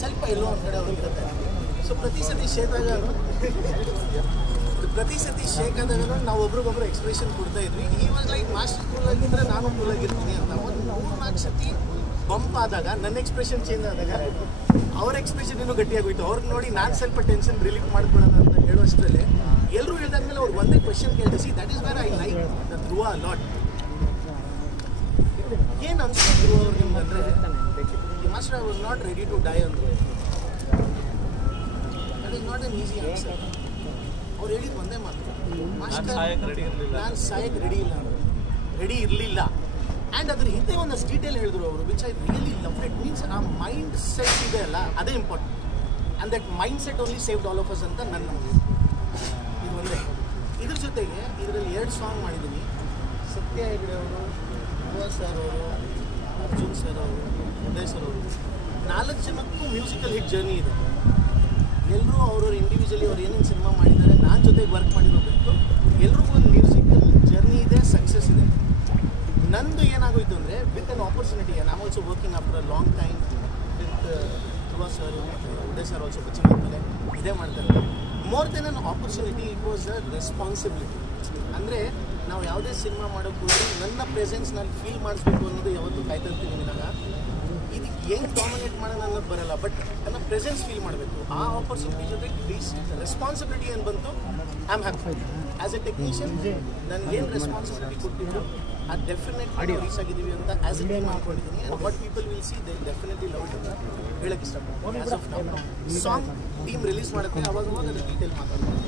ಸ್ವಲ್ಪ ಎಲ್ಲೋ ಒಂದು ಕಡೆ ಅವ್ರಿಗೆ ಇರುತ್ತೆ. ಸೊ ಪ್ರತಿ ಸತಿ ಶೇಕ್ ಆದಾಗ ನಾವು ಒಬ್ರಿಗೊಬ್ರು ಎಕ್ಸ್ಪ್ರೆಷನ್ ಕೊಡ್ತಾ ಇದ್ವಿ. ಈವಾಗ ಲೈಕ್ ಮಾಸ್ಟರ್ ಕೂಲಾಗಿದ್ದರೆ ನಾನು ಕೂಲಾಗಿರ್ತೀನಿ ಅಂತ. ಒಂದು 3-4 ಸತಿ ಬಂಪ್ ಆದಾಗ ನನ್ನ ಎಕ್ಸ್ಪ್ರೆಷನ್ ಚೇಂಜ್ ಆದಾಗ ಅವ್ರ ಎಕ್ಸ್ಪ್ರೆಷನ್ ಇನ್ನೂ ಗಟ್ಟಿಯಾಗೋಯ್ತು. ಅವ್ರಿಗೆ ನೋಡಿ ನಾನು ಸ್ವಲ್ಪ ಟೆನ್ಷನ್ ರಿಲೀಫ್ ಮಾಡ್ಕೊಳ್ಳೋಣ ಅಂತ ಹೇಳೋಷ್ಟರಲ್ಲಿ ಎಲ್ಲರೂ ಹೇಳಿದಾದ್ಮೇಲೆ ಅವ್ರಿಗೆ ಒಂದೇ ಕ್ವೆಶನ್ ಕೇಳ್ದೆ. See that is where I like the Dhruva lot. ಏನು ಅನ್ಸುತ್ತೆ ಧ್ರುವ ಅವ್ರು ನಿಮ್ಗೆ ಅಂದರೆ, master I was not ready to die ಅಂದರು. That is not an easy answer. ಅವ್ರು ಹೇಳಿದ್ದು ಒಂದೇ ಮಾತು, ಮಾಸ್ಟರ್ ನಾನು ಸಾಯಕ್ಕೆ ರೆಡಿ ಇರಲಿಲ್ಲ. ಆ್ಯಂಡ್ ಅದ್ರ ಹಿಂದೆ ಒಂದಷ್ಟು ಡೀಟೇಲ್ ಹೇಳಿದ್ರು ಅವರು, which I really love it. Means ಆ ಮೈಂಡ್ ಸೆಟ್ ಇದೆ ಅಲ್ಲ, ಅದೇ important. And that mind set only saved all of us ಅಂತ ನನ್ನ ಇದು ಒಂದೇ. ಇದ್ರ ಜೊತೆಗೆ ಇದರಲ್ಲಿ 2 ಸಾಂಗ್ ಮಾಡಿದ್ದೀನಿ. ಸತ್ಯ ಹೆಗ್ಡೆ ಅವರು, ಧ್ರುವ ಸರ್ ಅವರು, ಅರ್ಜುನ್ ಸರ್ ಅವರು, ಉದಯ್ ಸರ್ ಅವರು, 4 ಜನಕ್ಕೂ ಮ್ಯೂಸಿಕಲ್ ಹಿಟ್ ಜರ್ನಿ ಇದೆ. ಎಲ್ಲರೂ ಅವ್ರವ್ರು ಇಂಡಿವಿಜುವಲಿ ಅವ್ರು ಏನೇನು ಸಿನಿಮಾ ಮಾಡಿದ್ದಾರೆ, ನಾನು ಜೊತೆಗೆ ವರ್ಕ್ ಮಾಡಿರೋಬೇಕು. ಎಲ್ರಿಗೂ ಒಂದು ಮ್ಯೂಸಿಕಲ್ ಜರ್ನಿ ಇದೆ, ಸಕ್ಸಸ್ ಇದೆ. ನಂದು ಏನಾಗೋಯ್ತು ಅಂದರೆ, with an opportunity, I am also working after a long time with Dhruva sir, Uday sir also ಬಚ್ಚಿನ ಮೇಲೆ ಇದೇ ಮಾಡ್ತಾರೆ. More than an opportunity, it was a responsibility. ಅಂದರೆ ನಾವು ಯಾವುದೇ ಸಿನಿಮಾ ಮಾಡೋಕ್ಕೆ ಹೋದರೆ ನನ್ನ ಪ್ರೆಸೆನ್ಸ್ನಲ್ಲಿ ಫೀಲ್ ಮಾಡಿಸ್ಬೇಕು ಅನ್ನೋದು ಯಾವತ್ತೂ ಕಾಯ್ತಿರ್ತೀನಿ. ನನಗೆ ಇದಕ್ಕೆ ಹೆಂಗೆ ಡಾಮಿನೇಟ್ ಮಾಡೋಣ ಅನ್ನೋದು ಬರಲ್ಲ, ಬಟ್ ನನ್ನ ಪ್ರೆಸೆನ್ಸ್ ಫೀಲ್ ಮಾಡಬೇಕು. ಆ ಆಪರ್ಚುನಿಟಿ ಜೊತೆ ರೆಸ್ಪಾನ್ಸಿಬಿಲಿಟಿ ಏನು ಬಂತು, I am happy. As A technician ನನಗೇನು ರೆಸ್ಪಾನ್ಸಿಬಿಲಿಟಿ ಕೊಟ್ಟಿದ್ರು ಅದು ಡೆಫಿನೆಟ್ಲಿ ರೀಚ್ ಆಗಿದ್ದೀವಿ ಅಂತ ಆ್ಯಸ್ ಎ ಟೀಮ್ ಮಾಡ್ಕೊಂಡಿದ್ದೀನಿ. And what people will see they definitely love it ಅಂತ ಹೇಳಕ್ಕೆ ಇಷ್ಟಪಡ್ತೀನಿ. As of now song team release ಮಾಡುತ್ತೆ, ಅವಾಗ ಅದ್ರ ಡೀಟೇಲ್ ಮಾತಾಡ್ತೀನಿ.